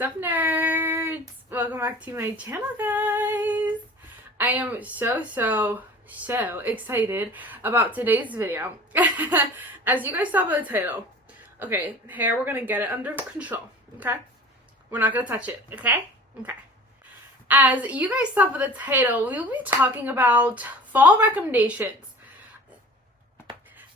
What's up, nerds? Welcome back to my channel, guys. I am so excited about today's video. As you guys saw by the title, okay, hair, we're gonna get it under control, okay? We're not gonna touch it, okay? Okay. As you guys saw by the title, we will be talking about fall recommendations.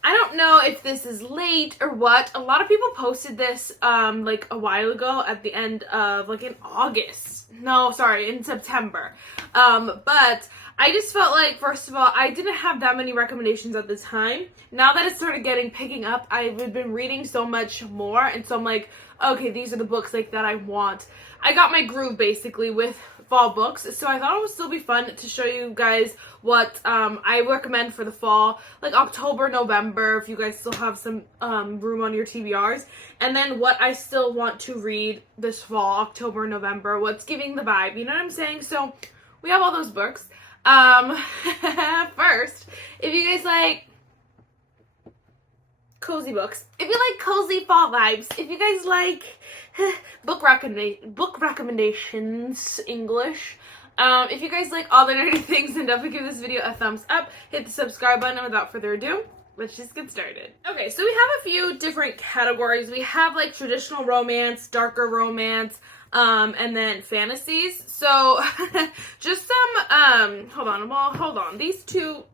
I don't know if this is late or what. A lot of people posted this like a while ago at the end of like in August. No, sorry, in September. But I just felt like, first of all, I didn't have that many recommendations at the time. Now that it started picking up, I've been reading so much more, and so I'm like, okay, these are the books like that I want. I got my groove basically with fall books, so I thought it would still be fun to show you guys what I recommend for the fall, like October, November, if you guys still have some room on your TBRs, and then what I still want to read this fall, October, November, what's giving the vibe, you know what I'm saying? So we have all those books. First, if you guys like cozy books, if you like cozy fall vibes, if you guys like book recommendations English, if you guys like all the nerdy things, then definitely give this video a thumbs up, hit the subscribe button, and without further ado, let's just get started. Okay, so we have a few different categories. We have like traditional romance, darker romance, and then fantasies. So just some hold on, these two,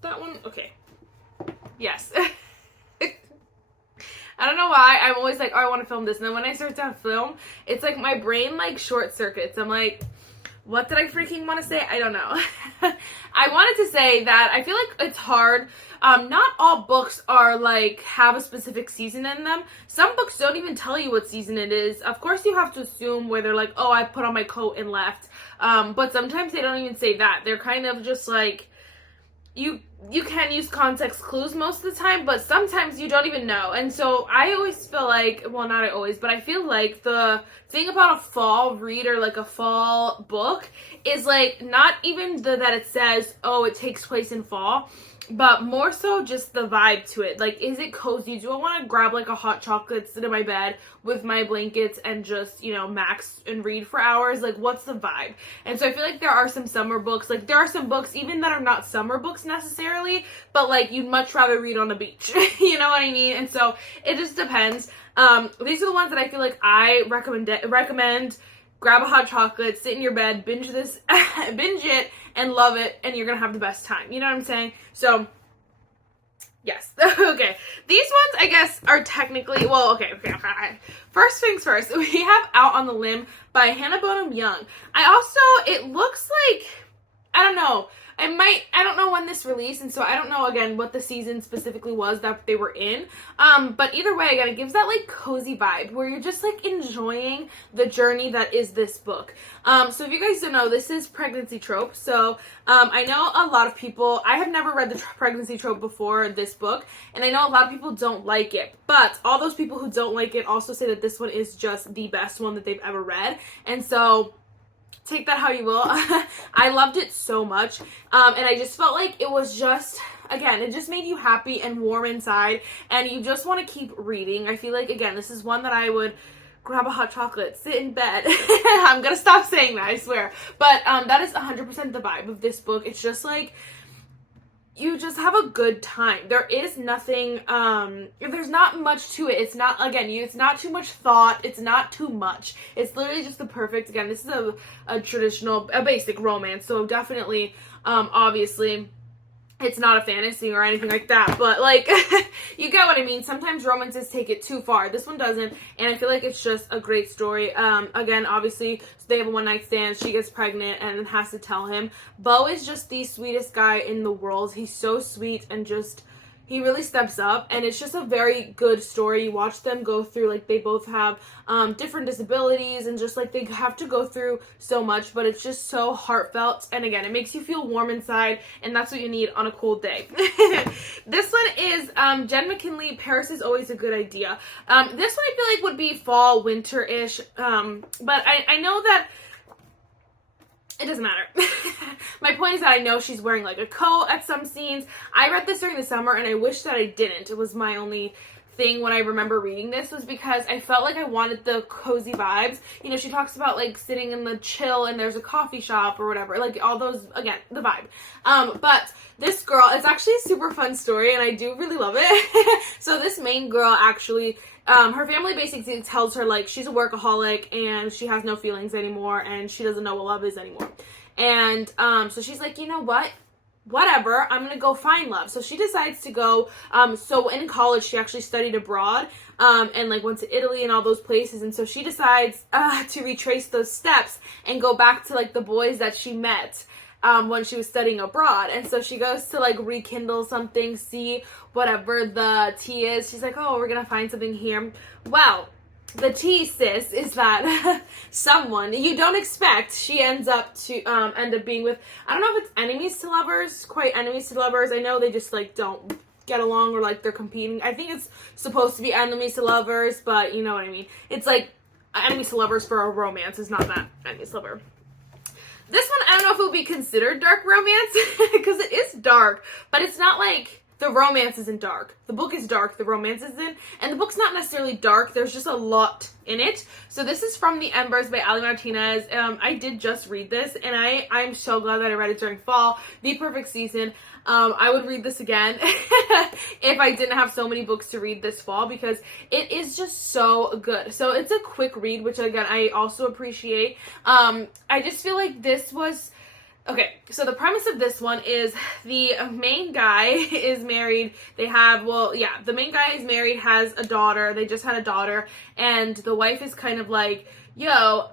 that one, okay, yes. I don't know why, I'm always like, oh, I want to film this, and then when I start to film, it's like my brain like short circuits. I'm like, what did I freaking want to say? I don't know. I wanted to say that I feel like it's hard. Not all books are like have a specific season in them. Some books don't even tell you what season it is. Of course, you have to assume where they're like, oh, I put on my coat and left. But sometimes they don't even say that. They're kind of just like, you can use context clues most of the time, but sometimes you don't even know. And so I always feel like, well, not always, but I feel like the thing about a fall read or like a fall book is like not even that it says, oh, it takes place in fall, but more so just the vibe to it. Like, is it cozy? Do I want to grab like a hot chocolate, sit in my bed with my blankets and just, you know, max and read for hours? Like, what's the vibe? And so I feel like there are some summer books, like there are some books even that are not summer books necessarily, but like you'd much rather read on the beach. You know what I mean? And so it just depends. These are the ones that I feel like I recommend. Grab a hot chocolate, sit in your bed, binge it, and love it, and you're gonna have the best time. You know what I'm saying? So, yes. Okay. These ones, I guess, are technically, well, okay. First things first, we have Out on the Limb by Hannah Bonham Young. It looks like, I don't know, I don't know when this released, and so I don't know, again, what the season specifically was that they were in, but either way, again, it gives that, like, cozy vibe, where you're just, like, enjoying the journey that is this book. So if you guys don't know, this is pregnancy trope, so, I know a lot of people, I have never read the pregnancy trope before this book, and I know a lot of people don't like it, but all those people who don't like it also say that this one is just the best one that they've ever read, and so take that how you will. I loved it so much, and I just felt like it was just, again, it just made you happy and warm inside, and you just want to keep reading. I feel like, again, this is one that I would grab a hot chocolate, sit in bed. I'm gonna stop saying that, I swear, but that is 100% the vibe of this book. It's just like, you just have a good time. There is nothing, there's not much to it. It's not, again, it's not too much thought. It's not too much. It's literally just the perfect, again, this is a basic romance, so definitely, obviously, it's not a fantasy or anything like that, but, like, you get what I mean. Sometimes romances take it too far. This one doesn't, and I feel like it's just a great story. Again, obviously, they have a one-night stand, she gets pregnant, and then has to tell him. Beau is just the sweetest guy in the world. He's so sweet, and just, he really steps up, and it's just a very good story. You watch them go through, like, they both have different disabilities, and just, like, they have to go through so much, but it's just so heartfelt, and again, it makes you feel warm inside, and that's what you need on a cold day. This one is Jen McKinley, Paris is Always a Good Idea. This one I feel like would be fall, winter-ish, but I know that it doesn't matter. My point is that I know she's wearing like a coat at some scenes. I read this during the summer and I wish that I didn't. It was my only thing when I remember reading this was because I felt like I wanted the cozy vibes. You know, she talks about like sitting in the chill and there's a coffee shop or whatever, like all those, again, the vibe. But this girl, it's actually a super fun story and I do really love it. So this main girl actually, her family basically tells her like she's a workaholic and she has no feelings anymore and she doesn't know what love is anymore. And so she's like, you know what? Whatever, I'm gonna go find love. So she decides to go, so in college she actually studied abroad, and like went to Italy and all those places, and so she decides to retrace those steps and go back to like the boys that she met when she was studying abroad. And so she goes to like rekindle something, see whatever the tea is. She's like, oh, we're gonna find something here. Well, the tea, sis, is that someone you don't expect, she ends up to end up being with, I don't know if it's enemies to lovers, quite enemies to lovers. I know they just like don't get along or like they're competing. I think it's supposed to be enemies to lovers, but you know what I mean. It's like enemies to lovers for a romance. It's not that enemies to lover. This one, I don't know if it would be considered dark romance because it is dark, but it's not like the romance isn't dark. The book is dark, the romance isn't. And the book's not necessarily dark, there's just a lot in it. So this is From the Embers by Ali Martinez. I did just read this, and I'm so glad that I read it during fall. The perfect season. I would read this again if I didn't have so many books to read this fall because it is just so good. So it's a quick read, which again, I also appreciate. I just feel like this was... Okay, so the premise of this one is the main guy is married. They have, well, yeah, the main guy is married, has a daughter. They just had a daughter, and the wife is kind of like, yo,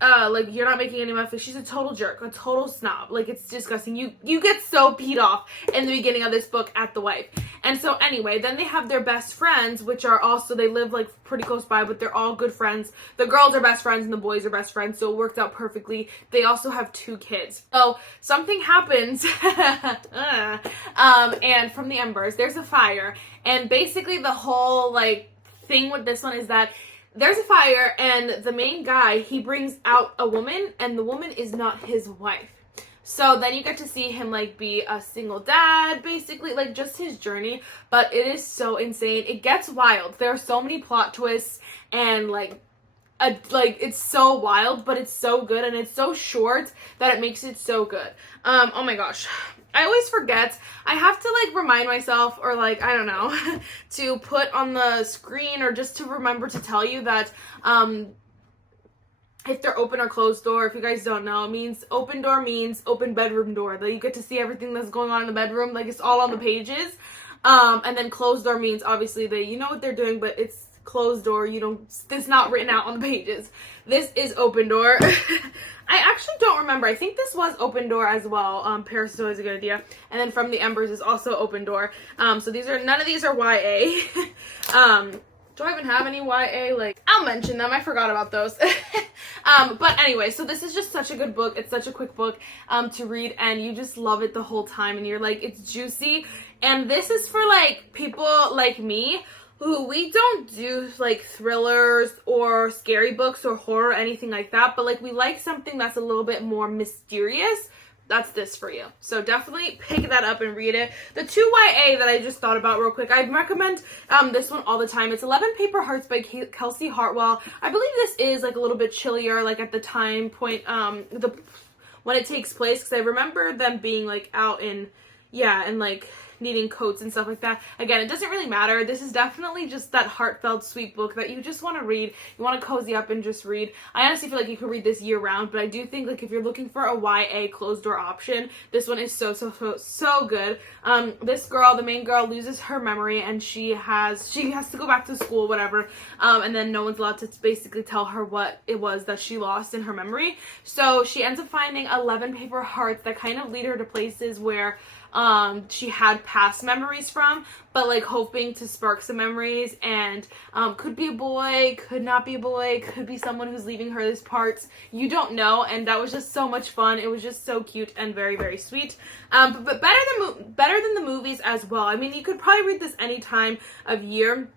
like, you're not making any money. She's a total jerk, a total snob. Like, it's disgusting. You get so peed off in the beginning of this book at the wife. And so anyway, then they have their best friends, which are also, they live like pretty close by, but they're all good friends. The girls are best friends and the boys are best friends, so it worked out perfectly. They also have 2 kids. So something happens, and from the embers, there's a fire. And basically the whole like thing with this one is that there's a fire and the main guy, he brings out a woman and the woman is not his wife. So then you get to see him like be a single dad, basically, like just his journey. But it is so insane. It gets wild. There are so many plot twists and like it's so wild, but it's so good and it's so short that it makes it so good. Oh my gosh. I always forget. I have to like remind myself or like, I don't know, to put on the screen or just to remember to tell you that if they're open or closed door, if you guys don't know, it means open door means open bedroom door. That you get to see everything that's going on in the bedroom, like it's all on the pages. And then closed door means obviously you know what they're doing, but it's closed door. It's not written out on the pages. This is open door. I actually don't remember. I think this was open door as well. Paris is always a good idea. And then From the Embers is also open door. So none of these are YA. Do I even have any YA? Like, I'll mention them. I forgot about those. But anyway, so this is just such a good book. It's such a quick book to read, and you just love it the whole time, and you're like, it's juicy. And this is for, like, people like me who we don't do, like, thrillers or scary books or horror or anything like that, but, like, we like something that's a little bit more mysterious. That's this for you. So definitely pick that up and read it. The 2 YA that I just thought about real quick, I'd recommend this one all the time. It's 11 Paper Hearts by Kelsey Hartwell. I believe this is like a little bit chillier, like at the time point, when it takes place, because I remember them being like out in, and like needing coats and stuff like that. Again, it doesn't really matter. This is definitely just that heartfelt, sweet book that you just want to read. You want to cozy up and just read. I honestly feel like you could read this year round, but I do think like if you're looking for a YA closed door option, this one is so good. This girl, the main girl, loses her memory and she has to go back to school, whatever, and then no one's allowed to basically tell her what it was that she lost in her memory. So she ends up finding 11 paper hearts that kind of lead her to places where she had past memories from, but like hoping to spark some memories, and could be a boy, could not be a boy, could be someone who's leaving her these parts, you don't know. And that was just so much fun. It was just so cute and very, very sweet, but better than the movies as well. I mean, you could probably read this any time of year.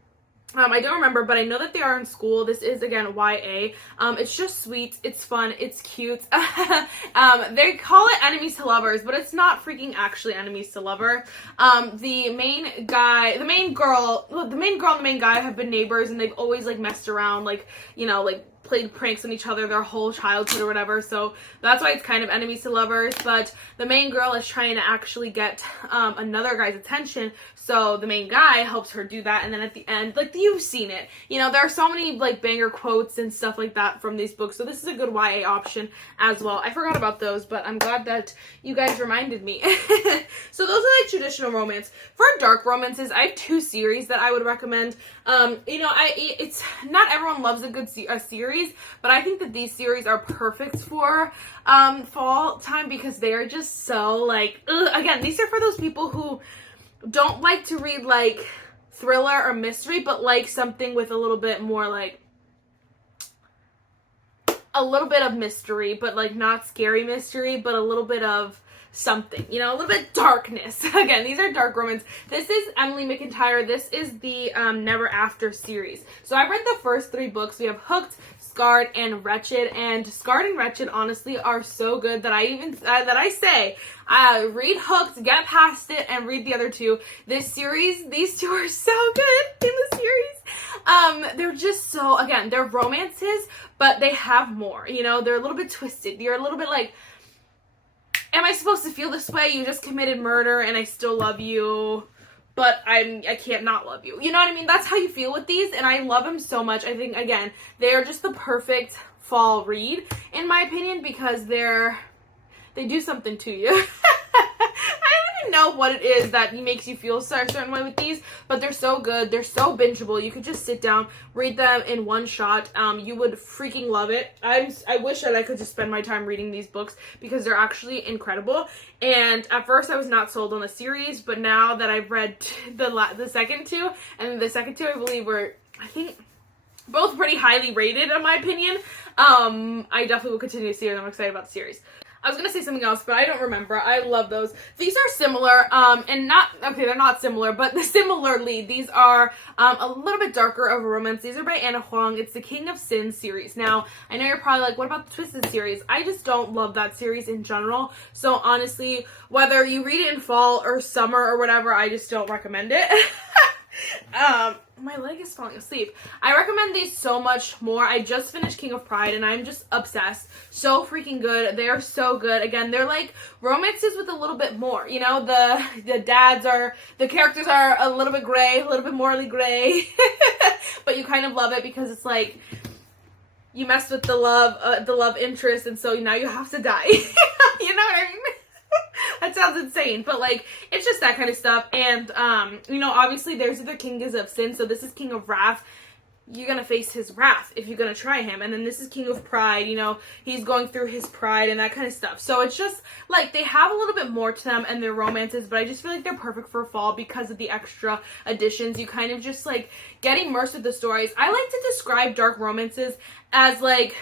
I don't remember, but I know that they are in school. This is, again, YA. It's just sweet. It's fun. It's cute. They call it enemies to lovers, but it's not freaking actually enemies to lover. The main girl and the main guy have been neighbors, and they've always, like, messed around, like, you know, like, played pranks on each other their whole childhood or whatever, so that's why it's kind of enemies to lovers. But the main girl is trying to actually get another guy's attention, so the main guy helps her do that, and then at the end, like, you've seen it, you know, there are so many, like, banger quotes and stuff like that from these books, so this is a good YA option as well. I forgot about those, but I'm glad that you guys reminded me. So those are, like, traditional romance. For dark romances, I have 2 series that I would recommend. You know, it's not everyone loves a good series, but I think that these series are perfect for fall time because they are just so, like, again, these are for those people who don't like to read, like, thriller or mystery, but like something with a little bit more, like, a little bit of mystery, but, like, not scary mystery, but a little bit of something, you know, a little bit darkness. Again, these are dark romance. This is Emily McIntyre. This is the Never After series. So I read the first 3 books. We have Hooked, Scarred, and Wretched. And Scarred and Wretched, honestly, are so good that I say, read Hooked, get past it, and read the other 2. This series, these 2 are so good in the series. They're just so, again, they're romances, but they have more, you know, they're a little bit twisted. You're a little bit like, am I supposed to feel this way? You just committed murder and I still love you, but I can't not love you. You know what I mean? That's how you feel with these, and I love them so much. I think, again, they are just the perfect fall read, in my opinion, because they do something to you. I don't even know what it is that makes you feel a certain way with these, but they're so good. They're so bingeable. You could just sit down, read them in one shot. You would freaking love it. I wish that I could just spend my time reading these books because they're actually incredible. And at first I was not sold on the series, but now that I've read the second 2, and the second 2 I believe were, I think, both pretty highly rated in my opinion, I definitely will continue to see it. I'm excited about the series. I was going to say something else, but I don't remember. I love those. These are similar, and not, okay, they're not similar, but similarly, these are a little bit darker of a romance. These are by Anna Huang. It's the King of Sin series. Now, I know you're probably like, what about the Twisted series? I just don't love that series in general. So honestly, whether you read it in fall or summer or whatever, I just don't recommend it. My leg is falling asleep. I recommend these so much more. I just finished King of Pride and I'm just obsessed. So freaking good. They are so good. Again, they're like romances with a little bit more. You know, the characters are a little bit gray, a little bit morally gray. But you kind of love it because it's like you messed with the love interest, and so now you have to die. You know what I mean? That sounds insane, but like, it's just that kind of stuff. And, you know, obviously there's the King of Sin, so this is King of Wrath. You're gonna face his wrath if you're gonna try him. And then this is King of Pride, you know, he's going through his pride and that kind of stuff. So it's just, like, they have a little bit more to them and their romances, but I just feel like they're perfect for fall because of the extra additions. You kind of just, like, get immersed with the stories. I like to describe dark romances as, like,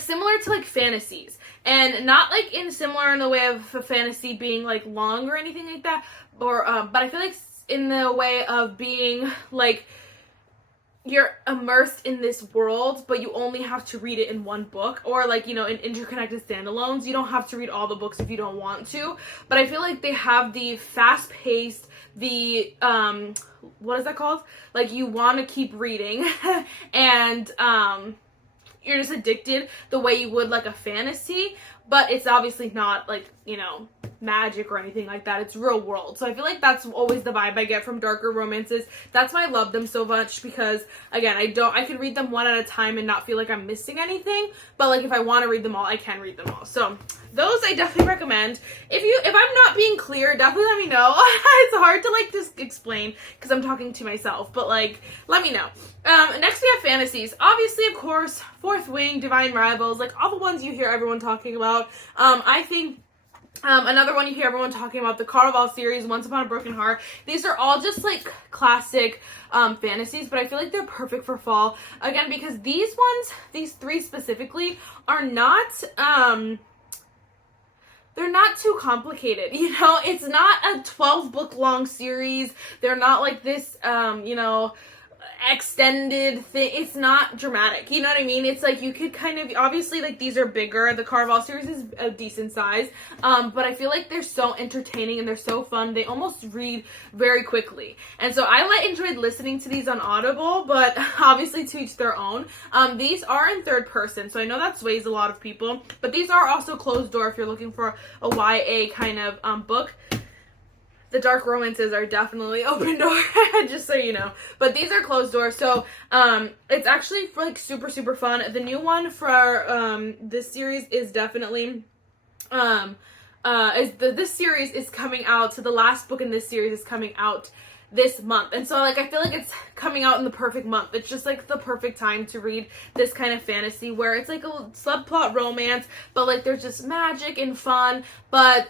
similar to, like, fantasies. And not, like, similar in the way of a fantasy being, like, long or anything like that. Or, but I feel like in the way of being, like, you're immersed in this world, but you only have to read it in one book. Or, like, you know, in interconnected standalones. You don't have to read all the books if you don't want to. But I feel like they have the fast-paced, the, what is that called? Like, you want to keep reading. And, you're just addicted the way you would like a fantasy, but it's obviously not like, you know, magic or anything like that. It's real world. So I feel like that's always the vibe I get from darker romances. That's why I love them so much, because again, I can read them one at a time and not feel like I'm missing anything, but like if I want to read them all, I can read them all. So those I definitely recommend. If I'm not being clear, definitely let me know. It's hard to like just explain because I'm talking to myself, but like let me know. Next we have fantasies. Obviously, of course, Fourth Wing, Divine Rivals, like all the ones you hear everyone talking about. I think another one you hear everyone talking about, the Caraval series, Once Upon a Broken Heart. These are all just like classic fantasies, but I feel like they're perfect for fall. Again, because these ones, these 3 specifically, are not they're not too complicated, you know? It's not a 12 book long series. They're not like this, you know, extended thing. It's not dramatic, you know what I mean? It's like you could kind of, obviously, like, these are bigger. The Carval series is a decent size, but I feel like they're so entertaining and they're so fun. They almost read very quickly, and so I enjoyed listening to these on Audible, but obviously to each their own. These are in third person, so I know that sways a lot of people, but these are also closed door if you're looking for a YA kind of book. The dark romances are definitely open door, just so you know. But these are closed doors, so it's actually like super, super fun. The new one for this series is definitely this series is coming out. So the last book in this series is coming out this month, and so like I feel like it's coming out in the perfect month. It's just like the perfect time to read this kind of fantasy where it's like a subplot romance, but like there's just magic and fun, but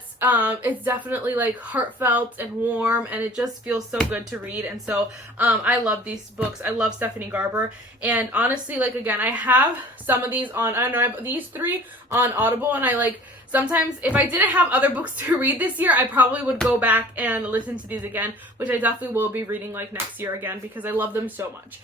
it's definitely like heartfelt and warm, and it just feels so good to read. And so I love these books. I love Stephanie Garber, and honestly, like, again, I have some of these on, I don't know, I have these 3 on Audible, and I like sometimes, if I didn't have other books to read this year, I probably would go back and listen to these again, which I definitely will be reading like next year again because I love them so much.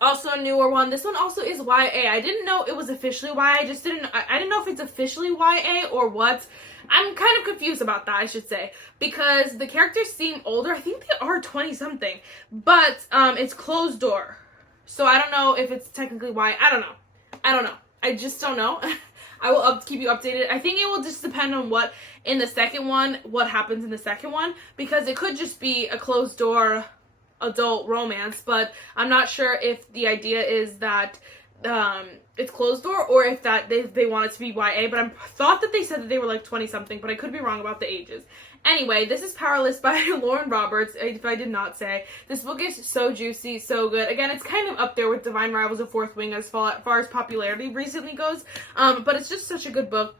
Also a newer one. This one also is YA. I didn't know it was officially YA. I didn't know if it's officially YA or what. I'm kind of confused about that, I should say, because the characters seem older. I think they are 20-something, but it's closed door. So I don't know if it's technically YA. I don't know. I just don't know. I will keep you updated. I think it will just depend on what happens in the second one, because it could just be a closed door adult romance, but I'm not sure if the idea is that it's closed door or if that they want it to be YA, but I thought that they said that they were like 20-something, but I could be wrong about the ages. Anyway, this is Powerless by Lauren Roberts, if I did not say. This book is so juicy, so good. Again, it's kind of up there with Divine Rivals of Fourth Wing as far as popularity recently goes, but it's just such a good book.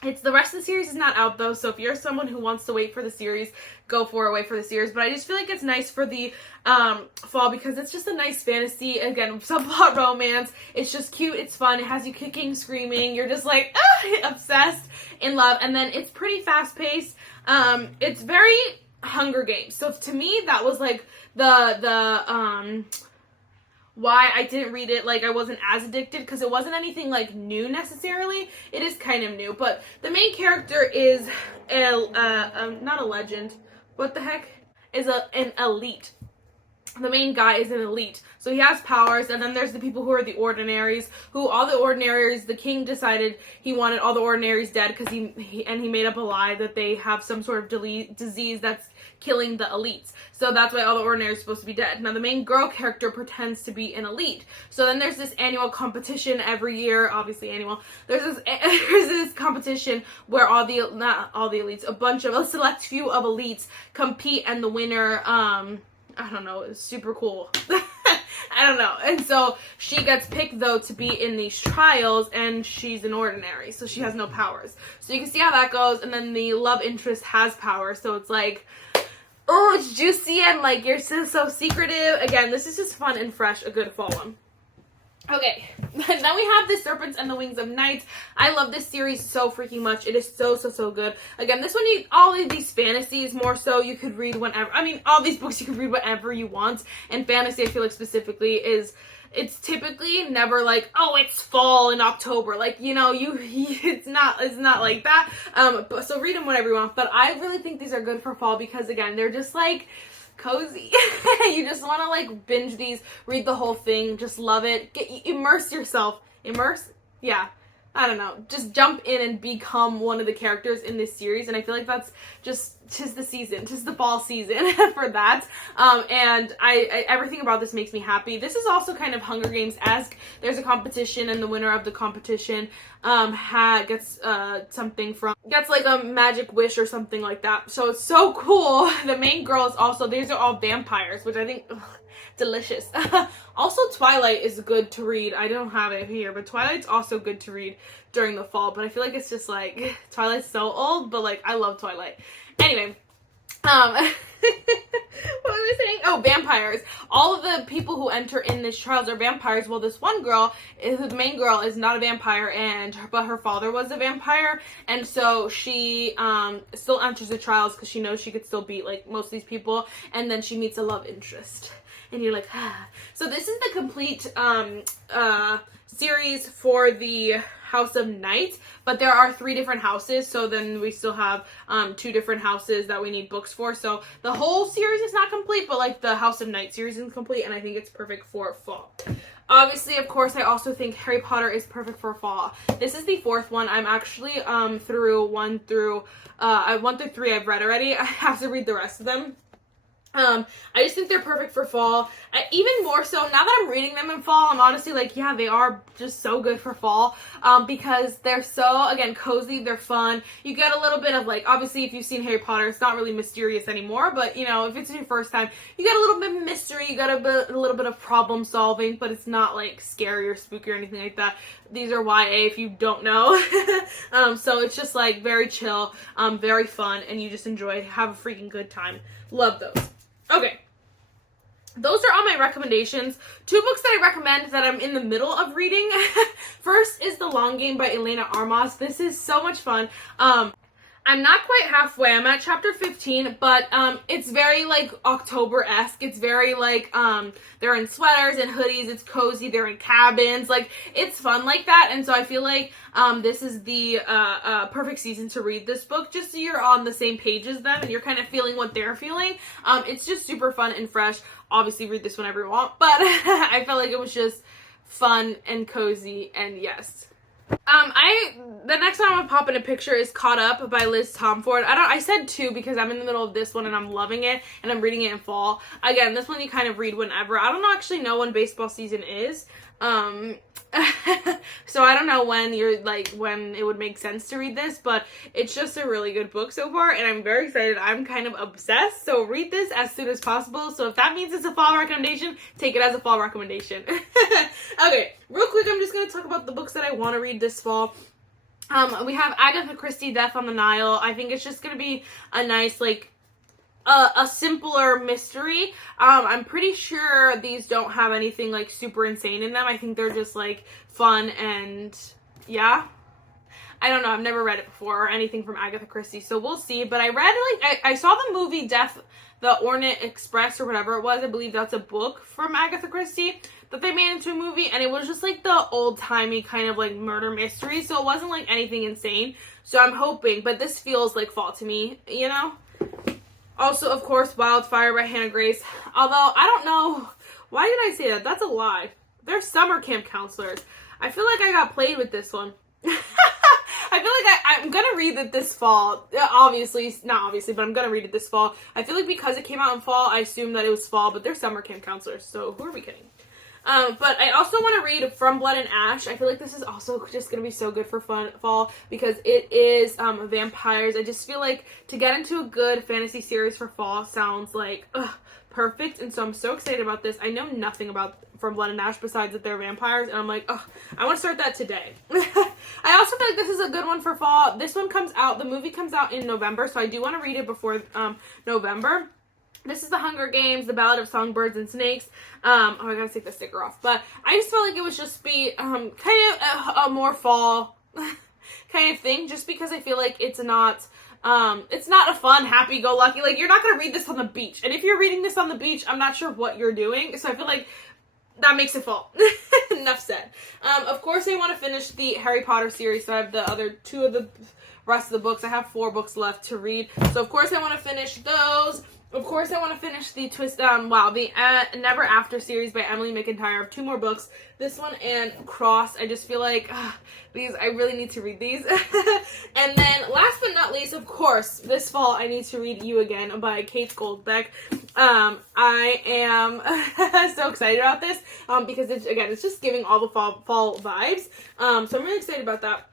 The rest of the series is not out, though, so if you're someone who wants to wait for the series, go for it, wait for the series. But I just feel like it's nice for the fall because it's just a nice fantasy, again, subplot romance. It's just cute, it's fun, it has you kicking, screaming, you're just like, obsessed, in love, and then it's pretty fast-paced. It's very Hunger Games, so to me, that was like why I didn't read it, like I wasn't as addicted, because it wasn't anything like new necessarily. It is kind of new, but the main character is not a legend, what the heck, is an elite. The main guy is an elite, so he has powers, and then there's the people who are the ordinaries, the king decided he wanted all the ordinaries dead because he made up a lie that they have some sort of disease that's killing the elites, so that's why all the ordinaries are supposed to be dead. Now the main girl character pretends to be an elite, so then there's this annual competition every year, obviously annual, there's this competition where not all the elites, a select few of elites compete, and the winner, I don't know, it's super cool. I don't know. And so she gets picked, though, to be in these trials, and she's an ordinary, so she has no powers. So you can see how that goes, and then the love interest has powers, so it's like, oh, it's juicy, and like, you're so secretive. Again, this is just fun and fresh, a good fall one. Okay, then we have The Serpents and the Wings of Night. I love this series so freaking much. It is so good. Again, this one, all of these fantasies, more so, you could read whenever. I mean, all these books you could read whenever you want. And fantasy, I feel like specifically, it's typically never like, oh, it's fall in October. Like, you know, it's not like that. So read them whenever you want. But I really think these are good for fall because, again, they're just like cozy. You just want to like binge these, read the whole thing, just love it, immerse yourself, yeah, I don't know, just jump in and become one of the characters in this series. And I feel like that's just the season, the fall season for that. And I everything about this makes me happy. This is also kind of Hunger Games-esque. There's a competition, and the winner of the competition gets like a magic wish or something like that. So it's so cool. The main girl is also, these are all vampires, which I think, delicious. Also, Twilight is good to read. I don't have it here, but Twilight's also good to read during the fall. But I feel like it's just like, Twilight's so old, but like, I love Twilight. Anyway, What was I saying? Oh, vampires. All of the people who enter in this trials are vampires. Well, this one girl, the main girl, is not a vampire, but her father was a vampire, and so she still enters the trials because she knows she could still beat like most of these people, and then she meets a love interest. And you're like, ah. So this is the complete series for the House of Night, but there are 3 different houses, so then we still have 2 different houses that we need books for. So the whole series is not complete, but like the House of Night series is complete, and I think it's perfect for fall. Obviously, of course, I also think Harry Potter is perfect for fall. This is the 4th one. I'm actually through 1 through 3 I've read already. I have to read the rest of them. I just think they're perfect for fall. Even more so, now that I'm reading them in fall, I'm honestly like, yeah, they are just so good for fall, because they're so, again, cozy, they're fun. You get a little bit of, like, obviously, if you've seen Harry Potter, it's not really mysterious anymore, but, you know, if it's your first time, you get a little bit of mystery, you get a little bit of problem solving, but it's not, like, scary or spooky or anything like that. These are YA, if you don't know. So it's just, like, very chill, very fun, and you just enjoy, have a freaking good time. Love those. Okay, those are all my recommendations. 2 books that I recommend that I'm in the middle of reading. First is The Long Game by Elena Armas. This is so much fun. I'm not quite halfway. I'm at chapter 15, but it's very, like, October-esque. It's very, like, they're in sweaters and hoodies. It's cozy. They're in cabins. Like, it's fun like that, and so I feel like this is the perfect season to read this book, just so you're on the same page as them, and you're kind of feeling what they're feeling. It's just super fun and fresh. Obviously, read this whenever you want, but I felt like it was just fun and cozy, and yes. The next one I'm gonna pop in a picture is Caught Up by Liz Tomford. I said 2 because I'm in the middle of this one and I'm loving it and I'm reading it in fall. Again, this one you kind of read whenever. I don't actually know when baseball season is. So I don't know when when it would make sense to read this, but it's just a really good book so far, and I'm very excited. I'm kind of obsessed, so read this as soon as possible. So if that means it's a fall recommendation, take it as a fall recommendation. Okay, real quick, I'm just going to talk about the books that I want to read this fall. We have Agatha Christie, Death on the Nile. I think it's just going to be a nice, like, a simpler mystery. I'm pretty sure these don't have anything, like, super insane in them. I think they're just, like, fun and, yeah. I don't know. I've never read it before or anything from Agatha Christie, so we'll see. But I read, like, I saw the movie The Orient Express or whatever it was. I believe that's a book from Agatha Christie that they made into a movie, and it was just, like, the old-timey kind of, like, murder mystery, so it wasn't, like, anything insane. So I'm hoping, but this feels like fall to me, you know? Also, of course, Wildfire by Hannah Grace. Although, I don't know. Why did I say that? That's a lie. They're summer camp counselors. I feel like I got played with this one. I feel like I'm going to read it this fall. Not obviously, but I'm going to read it this fall. I feel like because it came out in fall, I assumed that it was fall, but they're summer camp counselors, so who are we kidding? But I also want to read From Blood and Ash. I feel like this is also just going to be so good for fall because it is vampires. I just feel like to get into a good fantasy series for fall sounds like perfect, and so I'm so excited about this. I know nothing about From Blood and Ash besides that they're vampires, and I'm like, I want to start that today. I also feel like this is a good one for fall. This one comes out, the movie comes out in November, so I do want to read it before November. This is The Hunger Games, The Ballad of Songbirds and Snakes. I gotta take the sticker off. But I just felt like it would just be kind of a more fall kind of thing. Just because I feel like it's not a fun, happy-go-lucky. Like, you're not gonna read this on the beach. And if you're reading this on the beach, I'm not sure what you're doing. So I feel like that makes it fall. Enough said. Of course, I want to finish the Harry Potter series. So I have the other 2 of the rest of the books. I have 4 books left to read. So of course, I want to finish those. Of course, I want to finish the the Never After series by Emily McIntyre. I have 2 more books. This one and Cross. I just feel like these, I really need to read these. And then, last but not least, of course, this fall, I need to read You Again by Kate Goldbeck. I am so excited about this because, it's just giving all the fall vibes. So I'm really excited about that.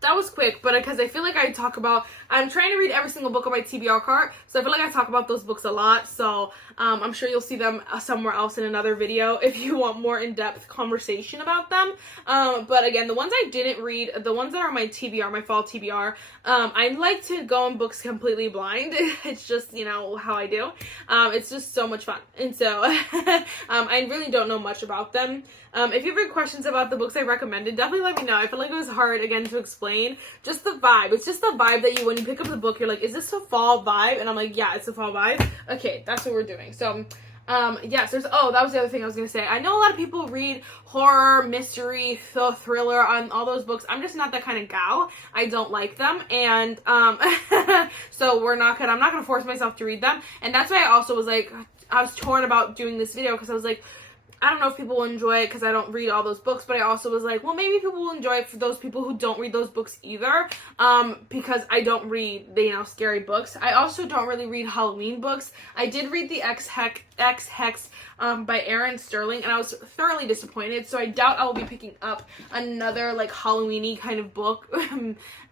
that was quick, but because I feel like I talk about, I'm trying to read every single book on my TBR cart, so I feel like I talk about those books a lot, so I'm sure you'll see them somewhere else in another video if you want more in-depth conversation about them. But again, the ones I didn't read, the ones that are my TBR, my fall TBR, I like to go on books completely blind. It's just, you know, how I do. It's just so much fun, and so I really don't know much about them. If you have any questions about the books I recommended, definitely let me know. I feel like it was hard, again, to explain. Just the vibe. It's just the vibe that when you pick up the book, you're like, is this a fall vibe? And I'm like, yeah, it's a fall vibe. Okay, that's what we're doing. So, yes, that was the other thing I was going to say. I know a lot of people read horror, mystery, thriller on all those books. I'm just not that kind of gal. I don't like them. And, so I'm not going to force myself to read them. And that's why I also was like, I was torn about doing this video because I was like, I don't know if people will enjoy it because I don't read all those books, but I also was like, well, maybe people will enjoy it for those people who don't read those books either, because I don't read, scary books. I also don't really read Halloween books. I did read the X-Hex by Erin Sterling, and I was thoroughly disappointed, so I doubt I will be picking up another, like, Halloween-y kind of book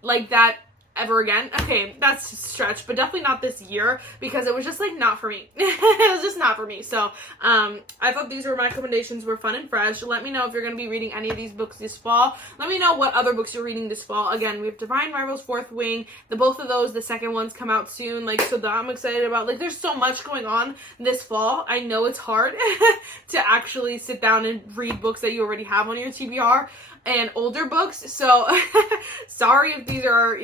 like that ever again. Okay, that's a stretch, but definitely not this year, because it was just, like, not for me. It was just not for me. So, I thought these were my recommendations, were fun and fresh. Let me know if you're going to be reading any of these books this fall. Let me know what other books you're reading this fall. Again, we have Divine Rival's Fourth Wing. Both of those, the second ones come out soon, like, so that I'm excited about. Like, there's so much going on this fall. I know it's hard to actually sit down and read books that you already have on your TBR, and older books, so sorry if these are,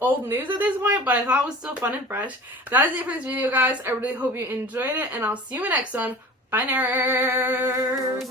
old news at this point, but I thought it was still fun and fresh. That is it for this video, guys. I really hope you enjoyed it, and I'll see you in the next one. Bye, nerds!